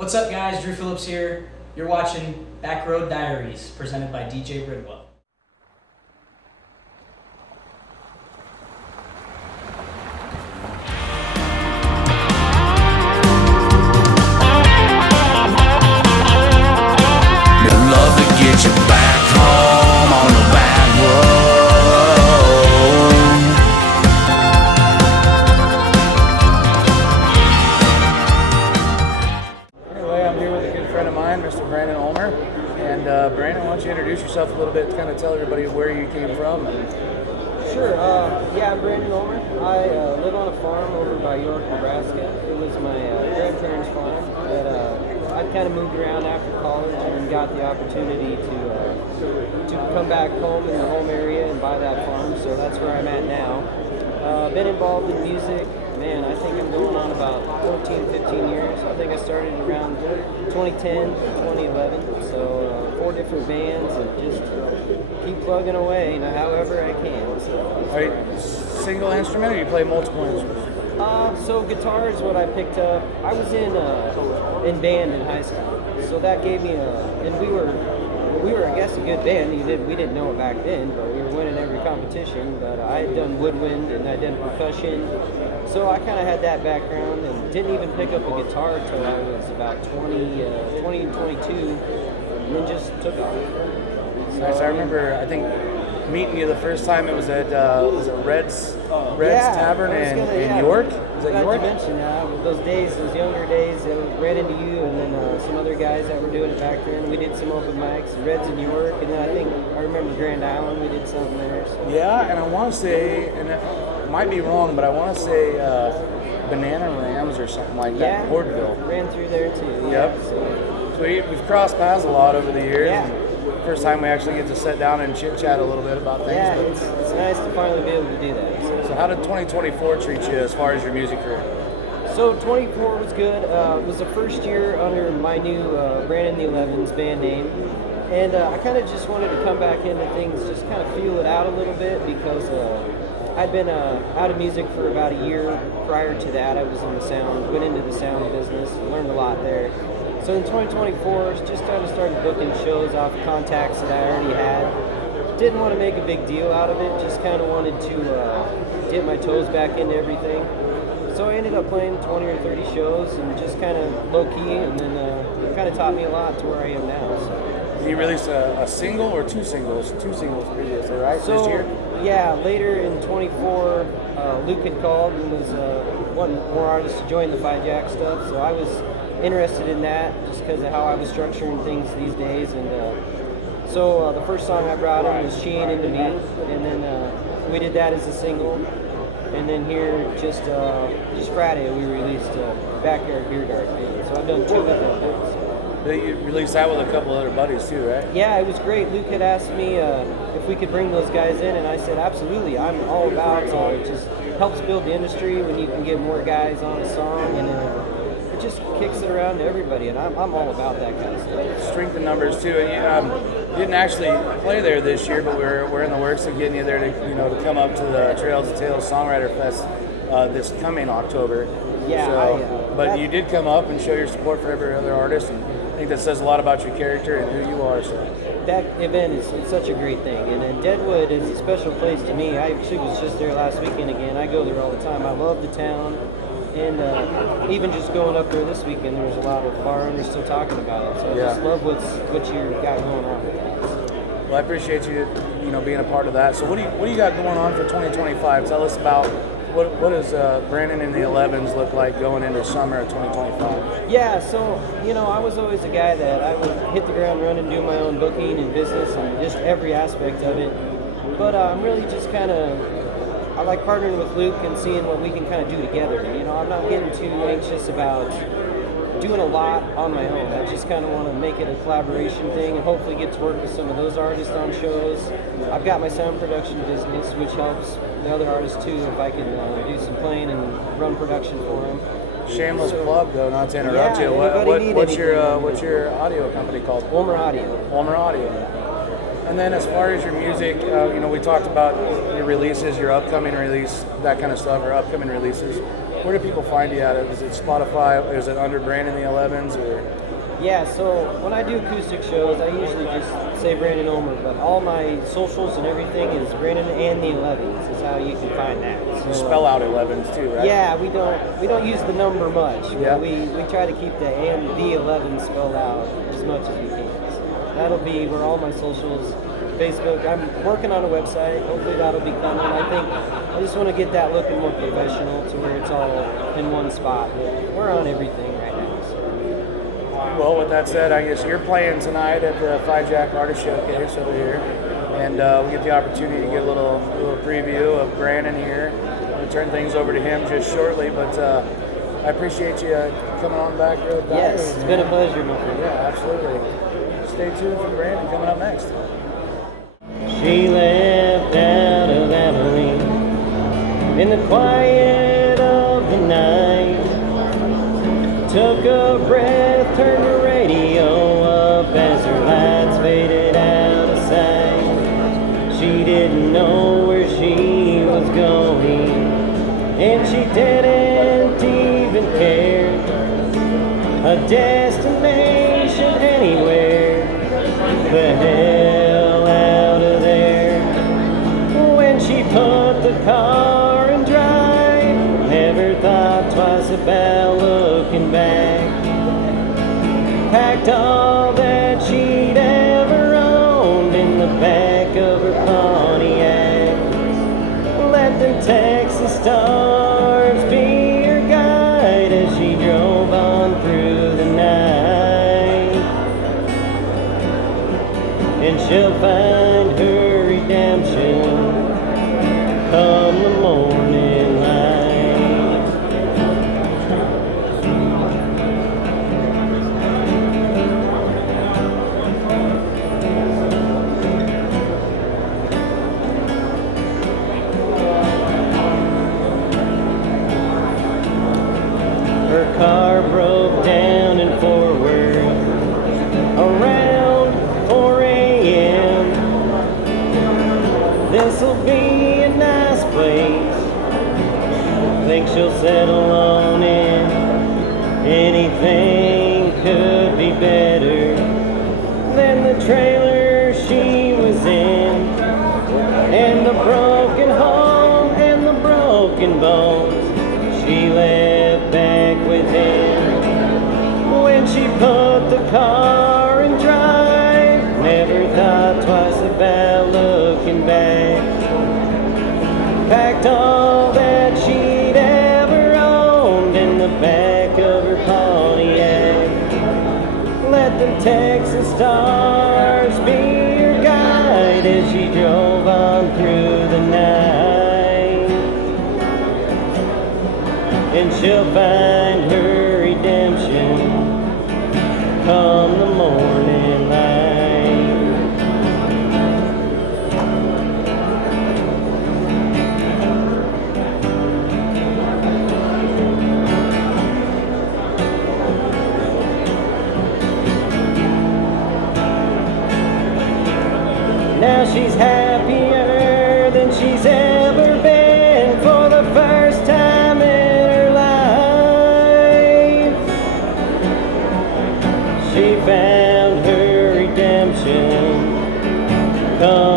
What's up, guys? Drew Phillips here. You're watching Backroad Diaries, presented by DJ Bridwell. Love to get you back home on the back road. Anyway, I'm here with a good friend of mine, Mr. Ulmer. And Brandon, why don't you introduce yourself a little bit, kind of tell everybody where you came from. Sure. Yeah, I'm Brandon Ulmer. I live on a farm over by York, Nebraska. It was my grandparents' farm that I kind of moved around after college and got the opportunity to come back home in the home area and buy that farm. So that's where I'm at now. Been involved in music. Man, I think I'm going on about 14, 15 years. I think I started around 2010, 2011. So 4 different bands and just keep plugging away, however I can. So, Are you single instrument or you play multiple instruments? So guitar is what I picked up. I was in band in high school, so that gave me and we were I guess a good band. We didn't know it back then, but we were winning every competition. But I had done woodwind and I'd done percussion, so I kind of had that background and didn't even pick up a guitar until I was about 20 and 22, and then just took off. Nice. I remember, I think, meeting you the first time. It was at was it Red's Tavern in York. Is that Glad York? you mentioned those days, those younger days. I ran into you and then some other guys that were doing it back then. We did some open mics, Red's in York, and then I remember Grand Island. We did something there. So. Yeah, and I want to say, and it might be wrong, but I want to say Banana Rams or something like that in Portville. Ran through there too. Yep. So We've crossed paths a lot over the years. Yeah. First time we actually get to sit down and chit chat a little bit about things. yeah, but- it's nice to finally be able to do that. So how did 2024 treat you as far as your music career? So 24 was good. It was the first year under my new Brandon the 11's band name. And I kind of just wanted to come back into things, just kind of feel it out a little bit because I'd been out of music for about a year. Prior to that, I was in the sound, went into the sound business, learned a lot there. So in 2024, just kind of started booking shows off contacts that I already had. Didn't want to make a big deal out of it, just kind of wanted to dip my toes back into everything. So I ended up playing 20 or 30 shows and just kind of low-key, and then it kind of taught me a lot to where I am now. So. You released a single or two singles? Two singles previously, right? So, this year? Yeah, later in 24, Luke had called and was wanting more artists to join the Five Jack stuff, so I was interested in that just because of how I was structuring things these days. And so the first song I brought in was She Ain't Into Me, and then we did that as a single. And then here, just Friday, we released Backyard Beer Garden. So I've done 2 of them now. So. You released that with a couple other buddies too, right? Yeah, it was great. Luke had asked me if we could bring those guys in, and I said, absolutely. I'm all about it. It just helps build the industry when you can get more guys on a song, and it just kicks it around to everybody, and I'm all about that kind of stuff. Strength in numbers too. And you didn't actually play there this year, but we're in the works of getting you there to to come up to the Trails of Tales Songwriter Fest this coming October. Yeah, So, but you did come up and show your support for every other artist, and I think that says a lot about your character and who you are. So that event is such a great thing, and then Deadwood is a special place to me. I actually was just there last weekend again. I go there all the time. I love the town, and even just going up there this weekend, there was a lot of bar owners still talking about it. So I just love what you got going on with that. well, I appreciate you being a part of that. So what do you got going on for 2025? Tell us about what does Brandon and the 11s look like going into summer of 2025? Yeah, so, I was always a guy that I would hit the ground running, do my own booking and business and just every aspect of it. But I'm really just I like partnering with Luke and seeing what we can kind of do together. I'm not getting too anxious about doing a lot on my own. I just kind of want to make it a collaboration thing and hopefully get to work with some of those artists on shows. I've got my sound production business, which helps the other artists too if I can do some playing and run production for them. Shameless plug, though, not to interrupt you. What's your audio company called? Ulmer Audio. Ulmer Audio. And then as far as your music, we talked about your releases, your upcoming release, that kind of stuff, or upcoming releases. where do people find you at? Is it Spotify? Is it under Brandon the 11s? Or Yeah, so when I do acoustic shows, I usually just say Brandon Ulmer, but all my socials and everything is Brandon and the 11s is how you can find that. you So, spell out 11s too, right? yeah, we don't use the number much. But Yeah. we try to keep the and the 11 spelled out as much as we can. So that'll be where all my socials, Facebook. I'm working on a website. Hopefully that'll be coming. I just want to get that looking more professional to where it's all in one spot. But we're on everything right now. So. Well, with that said, I guess you're playing tonight at the Five Jack Artist Showcase over here, and we get the opportunity to get a little preview of Brandon here. I'm going to turn things over to him just shortly, but I appreciate you coming on Backroad. Yes, it's been a pleasure, my friend. Yeah, absolutely. Stay tuned for Brandon coming up next. She left out of Abilene in the quiet of the night. Took a breath, turned the radio up as her lights faded out of sight. She didn't know where she was going, and she didn't even care. A destination anywhere, the hell out of there. When she put the car in drive, never thought twice about looking back. Packed all that she'd ever owned in the back of her Pontiac. Let them Texas stars be her guide as she drove on through the night. And she'll find her redemption come the morning light. Her car broke down in Fort Worth around 4 a.m. This'll be a nice place. Think she'll settle on in. Anything could be better than the trailer she was in, and the broken home and the broken bones she left back with him. When she put the car in drive, never thought twice about looking back. Packed all that she'd ever owned in the back of her Pontiac. Let them Texas stars be her guide as she drove on through the night. And she'll find her redemption come the morning light. Now she's happier than she's ever been for the first time in her life. She found her redemption come